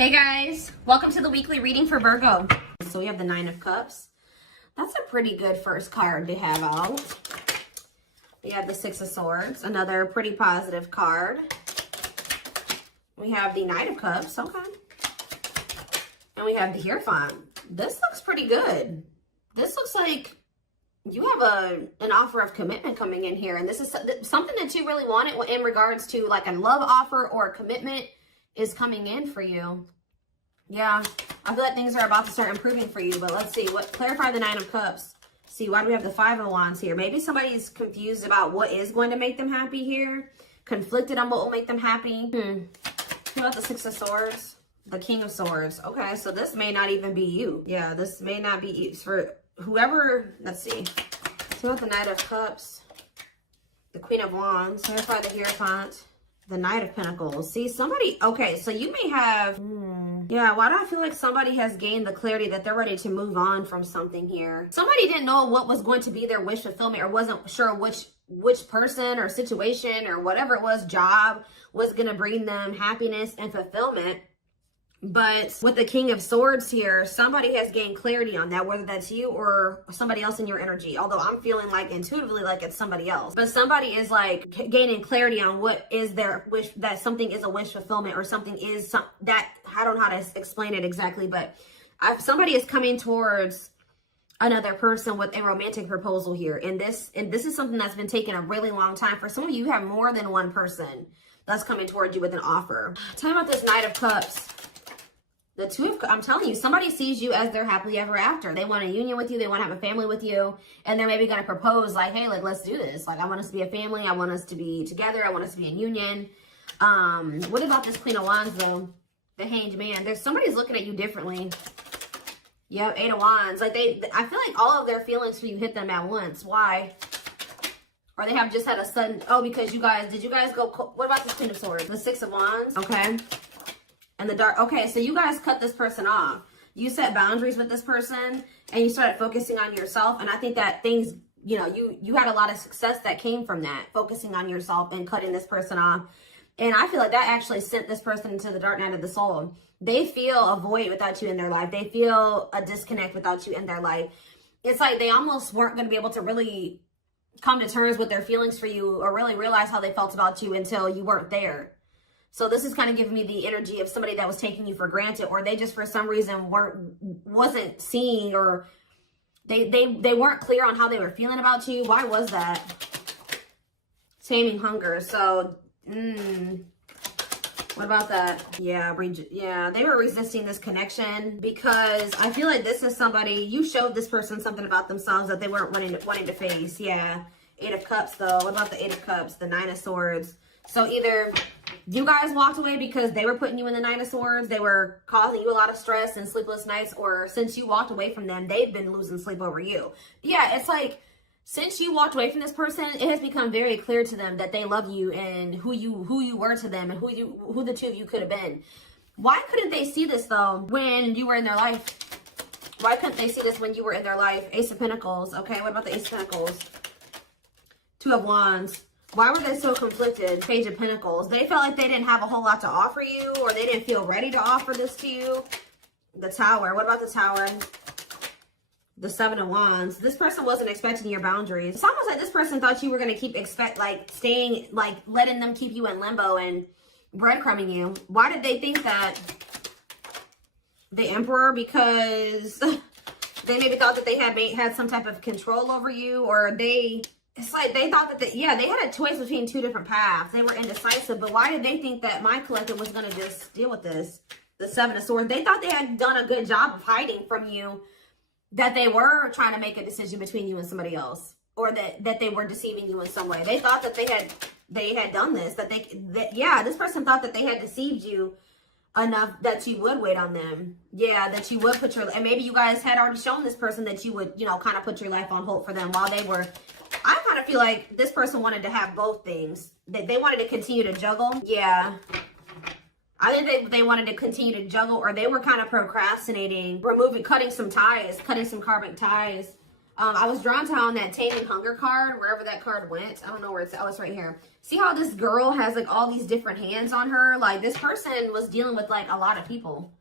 Hey guys, welcome to the weekly reading for Virgo. So we have the Nine of Cups. That's a pretty good first card to have out. We have the Six of Swords, another pretty positive card. We have the Knight of Cups, okay. And we have the Hierophant. This looks pretty good. This looks like you have an offer of commitment coming in here. And this is something that you really wanted in regards to like a love offer or a commitment is coming in for you. Yeah, I feel like things are about to start improving for you, but let's see. Clarify the Nine of Cups. See, why do we have the Five of Wands here? Maybe somebody's confused about what is going to make them happy here. Conflicted on what will make them happy. What about the Six of Swords? The King of Swords. Okay, so this may not even be you. Yeah, this may not be you. For whoever, let's see. So about the Knight of Cups. The Queen of Wands. Clarify the Hierophant. The Knight of Pentacles. See, somebody, okay, so you may have, yeah, why do I feel like somebody has gained the clarity that they're ready to move on from something here? Somebody didn't know what was going to be their wish fulfillment or wasn't sure which person or situation or whatever it was, job, was going to bring them happiness and fulfillment. But with the King of Swords here, somebody has gained clarity on that, whether that's you or somebody else in your energy. Although I'm feeling like intuitively like it's somebody else. But somebody is like gaining clarity on what is their wish, that something is a wish fulfillment or something is that, I don't know how to explain it exactly, but somebody is coming towards another person with a romantic proposal here. And this is something that's been taking a really long time. For some of you, you have more than one person that's coming towards you with an offer. Tell me about this Knight of Cups. The Two of, I'm telling you, somebody sees you as their happily ever after. They want a union with you. They want to have a family with you. And they're maybe going to propose like, hey, like, let's do this. Like, I want us to be a family. I want us to be together. I want us to be in union. What about this Queen of Wands, though? The Hanged Man. Somebody's looking at you differently. Yep, Eight of Wands. Like, I feel like all of their feelings for you hit them at once. Why? Or they have just had a sudden, because did you guys go, what about this Queen of Swords? The Six of Wands. Okay. And the Dark, okay, so you guys cut this person off. You set boundaries with this person and you started focusing on yourself. And I think that things, you know, you had a lot of success that came from that, focusing on yourself and cutting this person off. And I feel like that actually sent this person into the dark night of the soul. They feel a void without you in their life. They feel a disconnect without you in their life. It's like they almost weren't going to be able to really come to terms with their feelings for you or really realize how they felt about you until you weren't there. So this is kind of giving me the energy of somebody that was taking you for granted, or they just for some reason wasn't seeing, or they weren't clear on how they were feeling about you. Why was that? Taming hunger. So, what about that? Yeah, they were resisting this connection because I feel like this is somebody, you showed this person something about themselves that they weren't wanting to face. Yeah. Eight of Cups, though. What about the Eight of Cups? The Nine of Swords. So either you guys walked away because they were putting you in the Nine of Swords, they were causing you a lot of stress and sleepless nights, or since you walked away from them, they've been losing sleep over you. Yeah, it's like, since you walked away from this person, it has become very clear to them that they love you and who you were to them and who the two of you could have been. Why couldn't they see this, though, when you were in their life? Why couldn't they see this when you were in their life? Ace of Pentacles. Okay, what about the Ace of Pentacles? Two of Wands. Why were they so conflicted? Page of Pentacles. They felt like they didn't have a whole lot to offer you, or they didn't feel ready to offer this to you. The Tower. What about the Tower? The Seven of Wands. This person wasn't expecting your boundaries. It's almost like this person thought you were going to keep letting them keep you in limbo and breadcrumbing you. Why did they think that? The Emperor, because they maybe thought that they had some type of control over you, or it's like they thought that they had a choice between two different paths. They were indecisive, but why did they think that my collective was going to just deal with this? The Seven of Swords. They thought they had done a good job of hiding from you that they were trying to make a decision between you and somebody else, or that they were deceiving you in some way. They thought that they had done this, this person thought that they had deceived you enough that you would wait on them. Yeah, that you would and maybe you guys had already shown this person that you would, kind of put your life on hold for them while they were. I kind of feel like this person wanted to have both things. They wanted to continue to juggle. Yeah. I think they wanted to continue to juggle, or they were kind of procrastinating, cutting some karmic ties I was drawn to on that Taming Hunger card, wherever that card went. I don't know where it's, oh, it's right here. See how this girl has like all these different hands on her? Like this person was dealing with like a lot of people.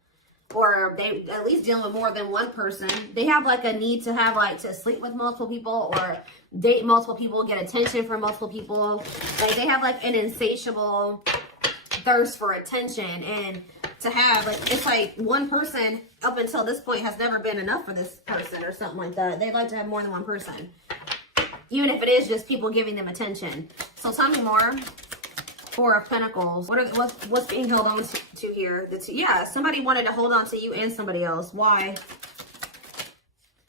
Or they at least dealing with more than one person. They have like a need to have like to sleep with multiple people or date multiple people, get attention from multiple people. Like they have like an insatiable thirst for attention, and to have like, it's like one person up until this point has never been enough for this person or something like that. They'd like to have more than one person, even if it is just people giving them attention. So tell me more. Four of Pentacles. What's being held on to here? Yeah, somebody wanted to hold on to you and somebody else. Why?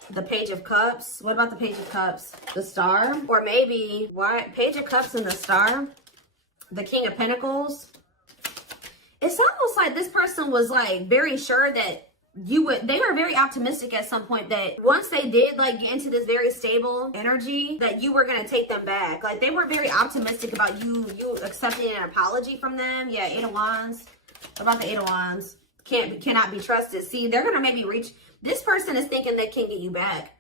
The Page of Cups. What about the Page of Cups? The Star? Or maybe, why? Page of Cups and the Star? The King of Pentacles? It's almost like this person was like very sure that you would, they were very optimistic at some point that once they did like get into this very stable energy, that you were going to take them back. Like they were very optimistic about you accepting an apology from them. Yeah, Eight of Wands. What about the Eight of Wands? Cannot be trusted. See, they're going to maybe reach, this person is thinking they can get you back.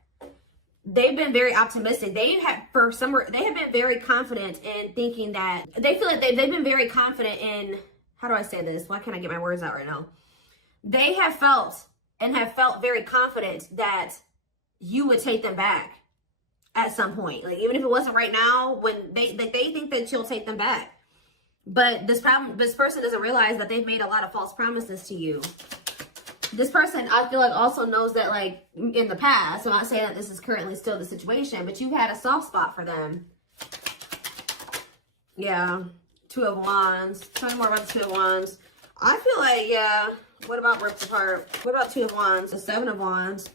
They've been very optimistic. They have been very confident in thinking that, they feel like they've been very confident in, how do I say this? Why can't I get my words out right now? They have felt very confident that you would take them back at some point. Like even if it wasn't right now, when they think that you'll take them back. But this person doesn't realize that they've made a lot of false promises to you. This person, I feel like, also knows that like in the past, I'm not saying that this is currently still the situation, but you've had a soft spot for them. Yeah. Two of Wands. Tell me more about the Two of Wands. I feel like, yeah. What about ripped apart? What about Two of Wands? The Seven of Wands.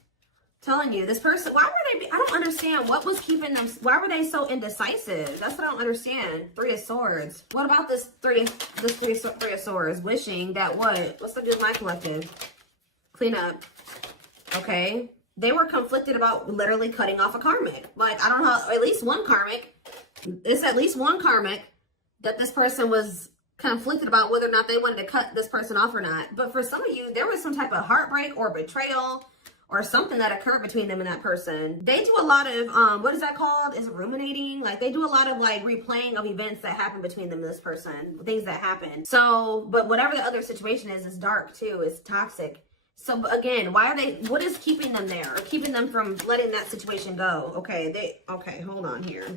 Telling you, this person, why were they, I don't understand what was keeping them, why were they so indecisive? That's what I don't understand. Three of Swords. What about this three of Swords? Wishing that what? What's the deal with my collective? Clean up. Okay. They were conflicted about literally cutting off a karmic. Like, I don't know, at least one karmic. It's at least one karmic that this person was conflicted about whether or not they wanted to cut this person off or not. But for some of you, there was some type of heartbreak or betrayal or something that occurred between them and that person. They do a lot of, what is that called? Is it ruminating? Like they do a lot of like replaying of events that happened between them and this person, things that happen. So, but whatever the other situation is dark too. It's toxic. So again, why are they, what is keeping them there or keeping them from letting that situation go? Okay, okay, hold on here.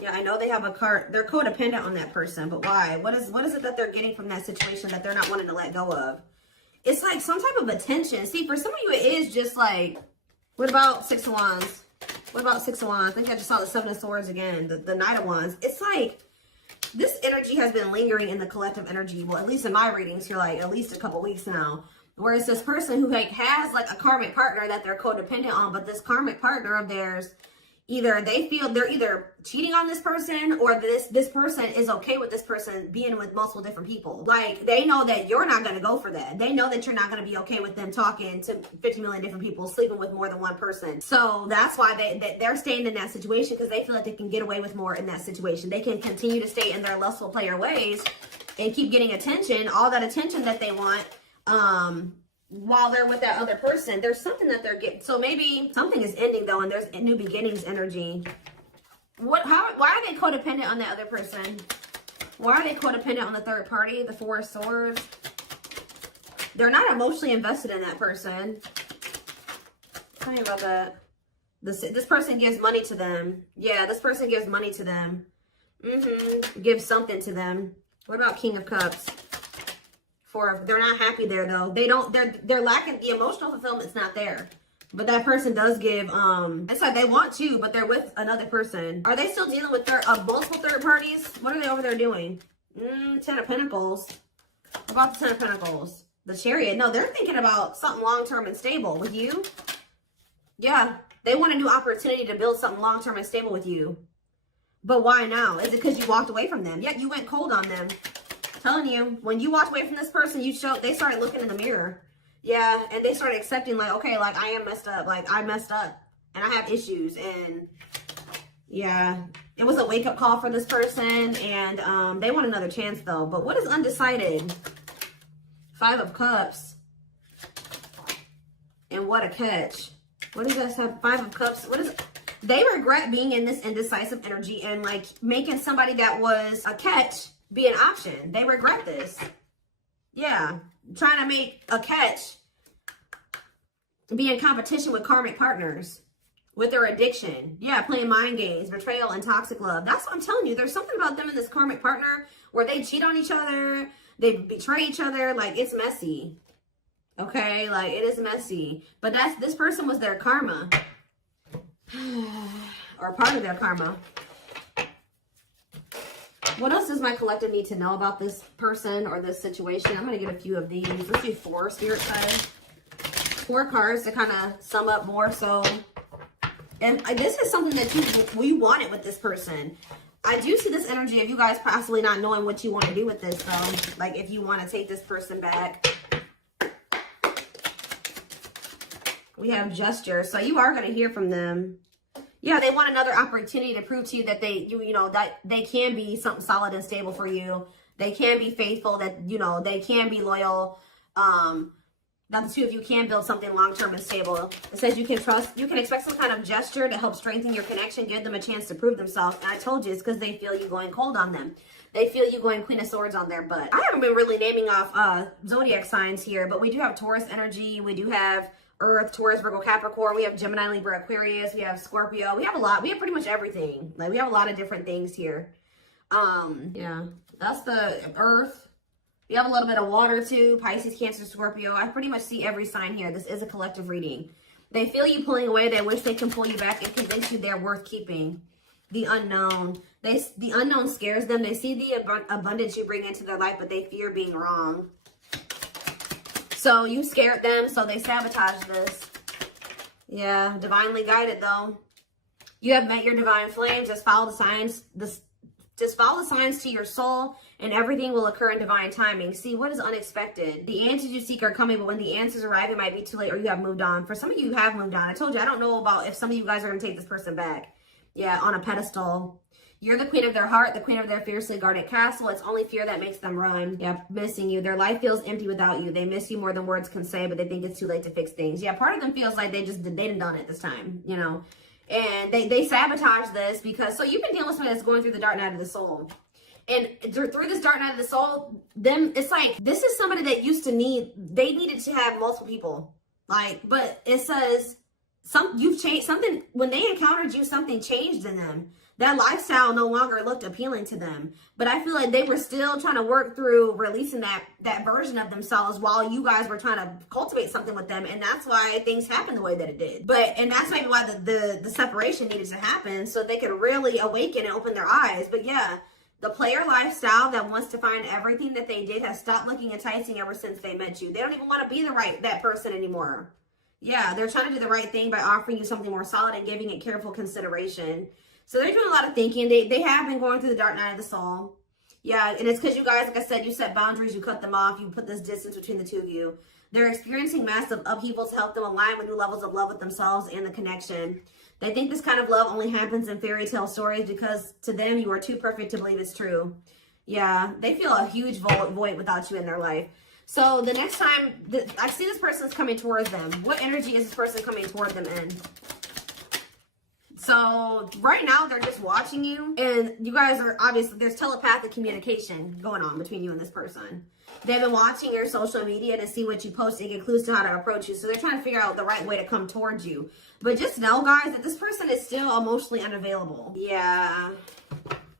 Yeah, I know they have a card. They're codependent on that person, but why? What is it that they're getting from that situation that they're not wanting to let go of? It's like some type of attention. See, for some of you, it is just like, what about Six of Wands? What about Six of Wands? I think I just saw the Seven of Swords again, the Knight of Wands. It's like, this energy has been lingering in the collective energy. Well, at least in my readings here, like at least a couple weeks now. Where it's this person who like has like a karmic partner that they're codependent on, but this karmic partner of theirs, either they feel they're either cheating on this person or this person is okay with this person being with multiple different people. Like they know that you're not going to go for that. They know that you're not going to be okay with them talking to 50 million different people, sleeping with more than one person. So that's why they're staying in that situation, because they feel like they can get away with more in that situation. They can continue to stay in their lustful player ways and keep getting attention, all that attention that they want, while they're with that other person. There's something that they're getting. So maybe something is ending though, and there's a new beginnings energy. Why are they codependent on that other person? Why are they codependent on the third party? The Four of Swords. They're not emotionally invested in that person. Tell me about that. This person gives money to them. Yeah, this person gives money to them. Gives something to them. What about King of Cups? They're not happy there though. They're lacking, the emotional fulfillment's not there. But that person does give, it's like they want to, but they're with another person. Are they still dealing with multiple third parties? What are they over there doing? Ten of Pentacles. What about the Ten of Pentacles? The Chariot. No, they're thinking about something long-term and stable with you. Yeah, they want a new opportunity to build something long-term and stable with you. But why now? Is it because you walked away from them? Yeah, you went cold on them. Telling you, when you walked away from this person, they started looking in the mirror. Yeah, and they started accepting like, okay, like I am messed up. Like I messed up and I have issues. And yeah, it was a wake-up call for this person, and they want another chance though. But what is undecided? Five of Cups. And what a catch. What does that have? 5 of Cups. What is it? They regret being in this indecisive energy and like making somebody that was a catch be an option. They regret this. Yeah. Trying to make a catch be in competition with karmic partners. With their addiction. Yeah, playing mind games, betrayal, and toxic love. That's what I'm telling you. There's something about them and this karmic partner where they cheat on each other. They betray each other. Like, it's messy. Okay? Like, it is messy. But this person was their karma. Or part of their karma. What else does my collective need to know about this person or this situation? I'm going to get a few of these. Let's do 4 spirit guides. 4 cards to kind of sum up more so. And this is something that you wanted with this person. I do see this energy of you guys possibly not knowing what you want to do with this, though. Like, if you want to take this person back. We have gesture. So you are going to hear from them. Yeah, they want another opportunity to prove to you that that they can be something solid and stable for you. They can be faithful, that, they can be loyal. That the two of you can build something long-term and stable. It says you can expect some kind of gesture to help strengthen your connection, give them a chance to prove themselves. And I told you, it's because they feel you going cold on them. They feel you going Queen of Swords on their butt. I haven't been really naming off zodiac signs here, but we do have Taurus energy. We do have Earth, Taurus, Virgo, Capricorn. We have Gemini, Libra, Aquarius. We have Scorpio. We have a lot. We have pretty much everything. Like, we have a lot of different things here. Yeah, that's the Earth. We have a little bit of water too, Pisces, Cancer, Scorpio. I pretty much see every sign here. This is a collective reading. They feel you pulling away. They wish they can pull you back and convince you they're worth keeping. The unknown. The unknown scares them. They see the abundance you bring into their life, but they fear being wrong. So you scared them, so they sabotage this. Yeah, divinely guided though. You have met your divine flame. Just follow the signs. Just follow the signs to your soul, and everything will occur in divine timing. See, what is unexpected? The answers you seek are coming, but when the answers arrive, it might be too late, or you have moved on. For some of you, you have moved on. I told you, I don't know about if some of you guys are going to take this person back. Yeah, on a pedestal. You're the queen of their heart, the queen of their fiercely guarded castle. It's only fear that makes them run. Yeah, missing you. Their life feels empty without you. They miss you more than words can say, but they think it's too late to fix things. Yeah, part of them feels like they didn't done it this time, And they sabotage this because, so you've been dealing with somebody that's going through the dark night of the soul. And through this dark night of the soul, it's like, this is somebody that they needed to have multiple people. Like, but it says, you've changed something, when they encountered you, something changed in them. That lifestyle no longer looked appealing to them. But I feel like they were still trying to work through releasing that version of themselves while you guys were trying to cultivate something with them. And that's why things happened the way that it did. And that's maybe why the separation needed to happen, so they could really awaken and open their eyes. But yeah, the player lifestyle that wants to find everything that they did has stopped looking enticing ever since they met you. They don't even want to be that person anymore. Yeah, they're trying to do the right thing by offering you something more solid and giving it careful consideration. So they're doing a lot of thinking. They have been going through the dark night of the soul. Yeah, and it's because you guys, like I said, you set boundaries, you cut them off, you put this distance between the two of you. They're experiencing massive upheaval to help them align with new levels of love with themselves and the connection. They think this kind of love only happens in fairy tale stories because to them, you are too perfect to believe it's true. Yeah, they feel a huge void without you in their life. So the next time I see this person's coming towards them, what energy is this person coming toward them in? So right now they're just watching you, and you guys are obviously, there's telepathic communication going on between you and this person. They've been watching your social media to see what you post and get clues to how to approach you. So they're trying to figure out the right way to come towards you. But just know, guys, that this person is still emotionally unavailable. Yeah.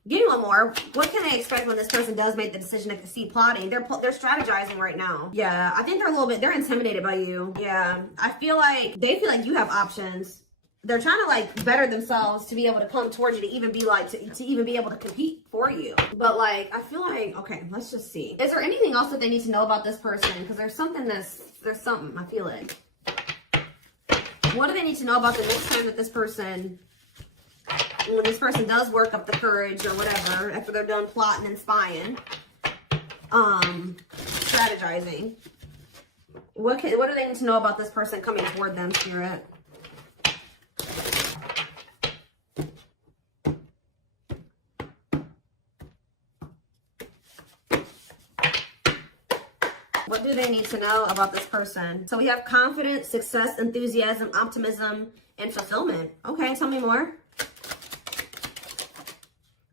Give me one more. What can they expect when this person does make the decision to see plotting? They're strategizing right now. Yeah, I think they're intimidated by you. Yeah, I feel like they feel like you have options. They're trying to like better themselves to be able to come towards you, to even be like, to even be able to compete for you. But like, I feel like, okay, let's just see. Is there anything else that they need to know about this person? Because there's something, I feel it. What do they need to know about the next time that this person, when this person does work up the courage or whatever, after they're done plotting and spying, strategizing, what do they need to know about this person coming toward them, Spirit? What do do they need to know about this person? So we have confidence, success, enthusiasm, optimism, and fulfillment. Okay, tell me more.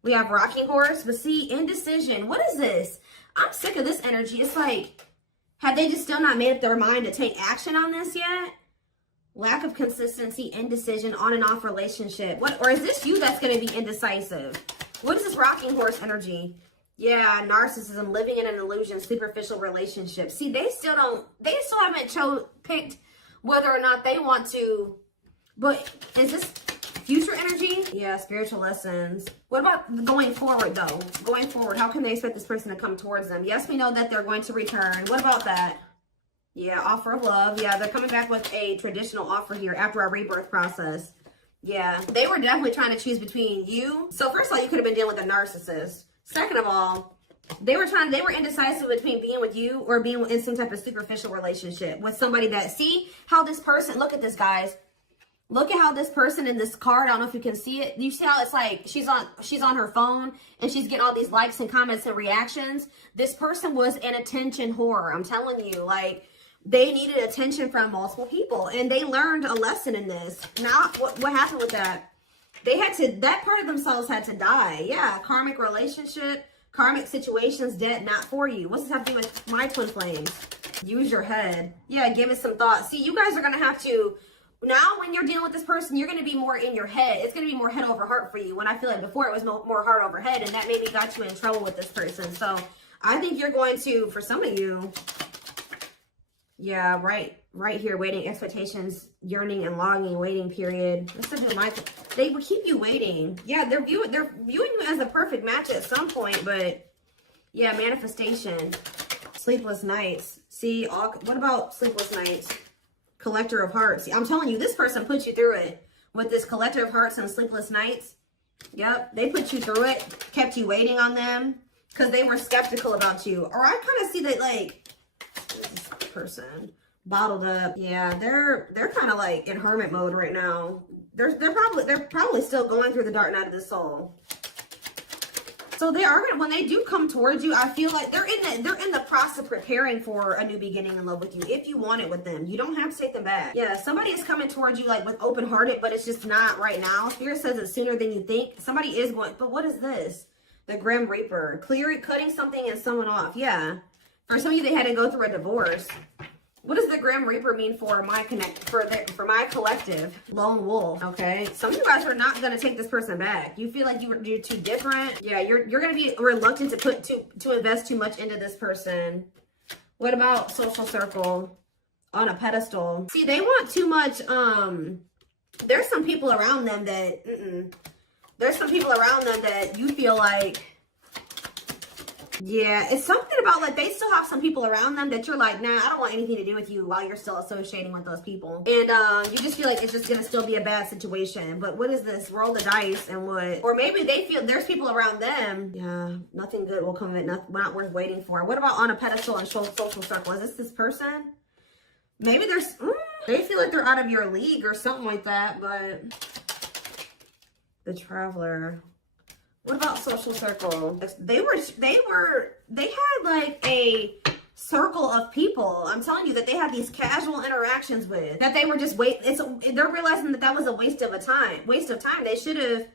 We have rocking horse, but see, indecision. What is this? I'm sick of this energy. It's like, have they just still not made up their mind to take action on this yet? Lack of consistency, indecision, on and off relationship. What, or is this you that's going to be indecisive? What is this rocking horse energy? Yeah, narcissism, living in an illusion, superficial relationship. See, they still haven't picked whether or not they want to, but is this future energy? Yeah, spiritual lessons. What about going forward though? Going forward, how can they expect this person to come towards them? Yes, we know that they're going to return. What about that? Yeah, offer of love. Yeah, they're coming back with a traditional offer here after our rebirth process. Yeah, they were definitely trying to choose between you. So first of all, you could have been dealing with a narcissist. Second of all, they were indecisive between being with you or being in some type of superficial relationship with somebody that, see how this person, look at this, guys. Look at how this person in this card, I don't know if you can see it. You see how it's like she's on her phone and she's getting all these likes and comments and reactions. This person was an attention whore. I'm telling you, like, they needed attention from multiple people and they learned a lesson in this. Now, what happened with that? That part of themselves had to die. Yeah, karmic relationship, karmic situations, dead, not for you. What's this have to do with my twin flames? Use your head. Yeah, give it some thought. See, you guys are going to have to, now when you're dealing with this person, you're going to be more in your head. It's going to be more head over heart for you. When I feel like before it was more heart over head, and that maybe got you in trouble with this person. So I think you're going to, for some of you, yeah, right here, waiting, expectations, yearning and longing, waiting period. They will keep you waiting. Yeah, they're viewing you as a perfect match at some point, but yeah, manifestation, sleepless nights. See, what about sleepless nights? Collector of hearts. See, I'm telling you, this person put you through it with this collector of hearts and sleepless nights. Yep, they put you through it, kept you waiting on them because they were skeptical about you. Or I kind of see that, like, this person bottled up. Yeah, they're kind of like in hermit mode right now. They're probably still going through the dark night of the soul. So they are gonna, when they do come towards you, I feel like they're in the process of preparing for a new beginning in love with you. If you want it with them, you don't have to take them back. Yeah, somebody is coming towards you like with open hearted, but it's just not right now. Spirit says it's sooner than you think. Somebody is going, but what is this? The Grim Reaper, cutting something and someone off. Yeah, for some of you, they had to go through a divorce. What does the Grim Reaper mean for my for my collective? Lone wolf. Okay, some of you guys are not gonna take this person back. You feel like you're too different. Yeah, you're gonna be reluctant to invest too much into this person. What about social circle? On a pedestal. See, they want too much. There's some people around them that. There's some people around them that you feel like. Yeah, it's something about like they still have some people around them that you're like, nah, I don't want anything to do with you while you're still associating with those people. And you just feel like it's just gonna still be a bad situation. But what is this? Roll the dice and what? Or maybe they feel there's people around them. Yeah, nothing good will come of it, not worth waiting for. What about on a pedestal and social circle? Is this person? Maybe they feel like they're out of your league or something like that, but the Traveler. What about social circle? They had like a circle of people. I'm telling you that they had these casual interactions with that they were just they're realizing that was a waste of time. They should have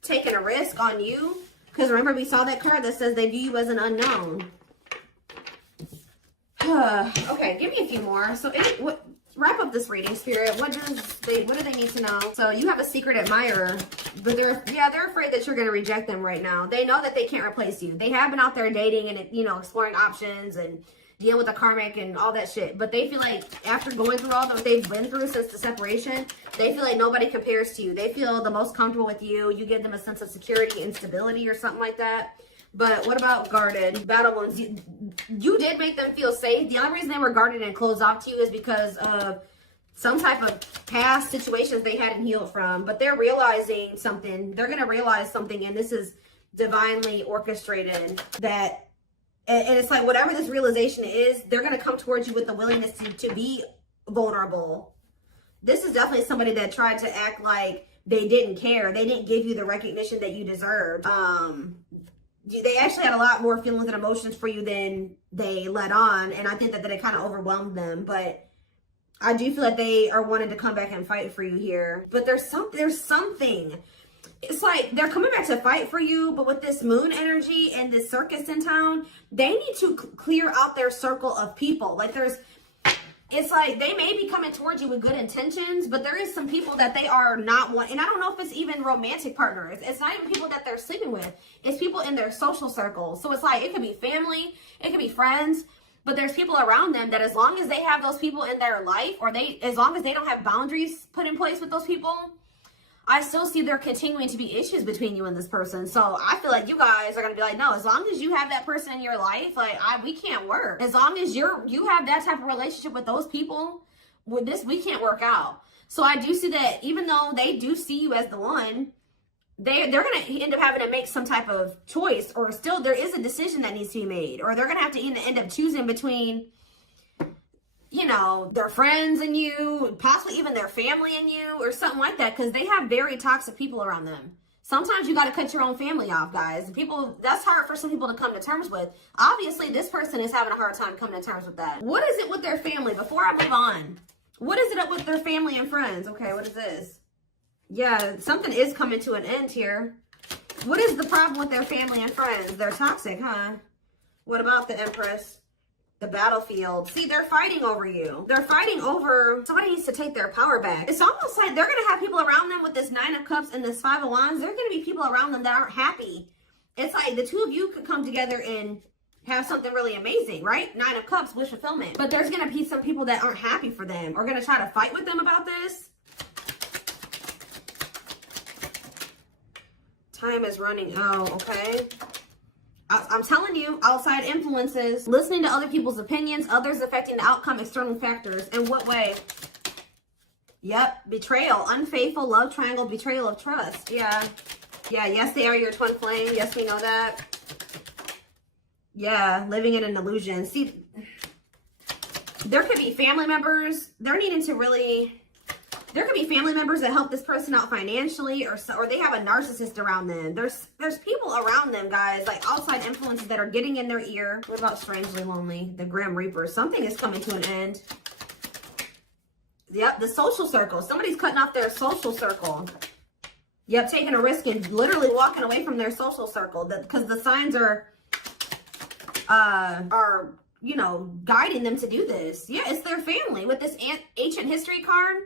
taken a risk on you because remember we saw that card that says they view you as an unknown. Okay, give me a few more. So wrap up this reading, Spirit. What do they need to know? So you have a secret admirer, but they're afraid that you're going to reject them right now. They know that they can't replace you. They have been out there dating and exploring options and dealing with the karmic and all that shit. But they feel like after going through all that they've been through since the separation, they feel like nobody compares to you. They feel the most comfortable with you. You give them a sense of security and stability or something like that. But what about guarded? Battle wounds. You did make them feel safe. The only reason they were guarded and closed off to you is because of some type of past situations they hadn't healed from. But they're realizing something. They're going to realize something, and this is divinely orchestrated. And it's like whatever this realization is, they're going to come towards you with the willingness to be vulnerable. This is definitely somebody that tried to act like they didn't care. They didn't give you the recognition that you deserved. they actually had a lot more feelings and emotions for you than they let on. And I think that it kind of overwhelmed them. But I do feel like they are wanting to come back and fight for you here. But there's something. It's like they're coming back to fight for you, but with this moon energy and this circus in town, they need to clear out their circle of people. Like it's like they may be coming towards you with good intentions, but there is some people that they are not wanting. And I don't know if it's even romantic partners. It's not even people that they're sleeping with. It's people in their social circles. So it's like, it could be family, it could be friends, but there's people around them that as long as they have those people in their life, or as long as they don't have boundaries put in place with those people, I still see there continuing to be issues between you and this person. So I feel like you guys are going to be like, no, as long as you have that person in your life, like we can't work. As long as you have that type of relationship with those people, with this, we can't work out. So I do see that even though they do see you as the one, they're going to end up having to make some type of choice, or still there is a decision that needs to be made, or they're going to have to end up choosing between, you know, their friends and you, possibly even their family and you, or something like that, because they have very toxic people around them. Sometimes you got to cut your own family off, guys. People, that's hard for some people to come to terms with. Obviously, this person is having a hard time coming to terms with that. What is it with their family? Before I move on, what is it up with their family and friends? Okay, what is this? Yeah, something is coming to an end here. What is the problem with their family and friends? They're toxic, huh? What about the Empress? The battlefield. See, they're fighting over you. They're fighting over, somebody needs to take their power back. It's almost like they're going to have people around them with this 9 of Cups and this 5 of Wands. There are going to be people around them that aren't happy. It's like the two of you could come together and have something really amazing, right? 9 of Cups, wish fulfillment. But there's going to be some people that aren't happy for them, or going to try to fight with them about this. Time is running out, okay? I'm telling you, outside influences, listening to other people's opinions, others affecting the outcome, external factors. In what way? Yep, betrayal, unfaithful, love triangle, betrayal of trust. Yeah, yes, they are your twin flame. Yes, we know that. Yeah, living in an illusion. See, there could be family members. There could be family members that help this person out financially, or they have a narcissist around them. There's people around them, guys, like outside influences that are getting in their ear. What about strangely lonely? The Grim Reaper. Something is coming to an end. Yep, the social circle. Somebody's cutting off their social circle. Yep, taking a risk and literally walking away from their social circle, because the signs are, you know, guiding them to do this. Yeah, it's their family with this ancient history card.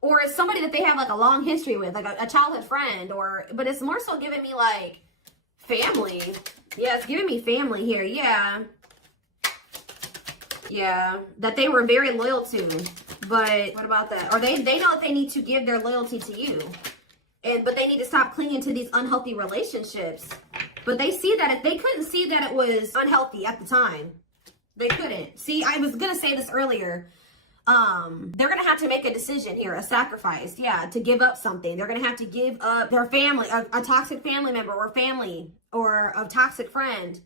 Or it's somebody that they have like a long history with, like a childhood friend, but it's more so giving me like family. Yeah, it's giving me family here. Yeah, that they were very loyal to. But what about that? Or they know that they need to give their loyalty to you, but they need to stop clinging to these unhealthy relationships. But they see that they couldn't see that it was unhealthy at the time. They couldn't see. I was gonna say this earlier. They're gonna have to make a decision here, a sacrifice, to give up something. They're gonna have to give up their family, a toxic family member or family, or a toxic friend,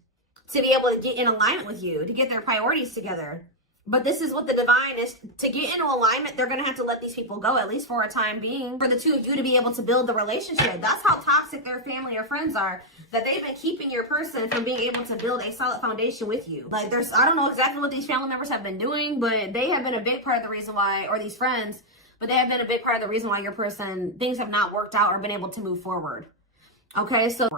to be able to get in alignment with you, to get their priorities together. But this is what the divine is. To get into alignment, they're gonna have to let these people go, at least for a time being, for the two of you to be able to build the relationship. That's how toxic their family or friends are, that they've been keeping your person from being able to build a solid foundation with you. Like, I don't know exactly what these family members have been doing, but they have been a big part of the reason why, or these friends, but they have been a big part of the reason why your person, things have not worked out or been able to move forward. Okay, so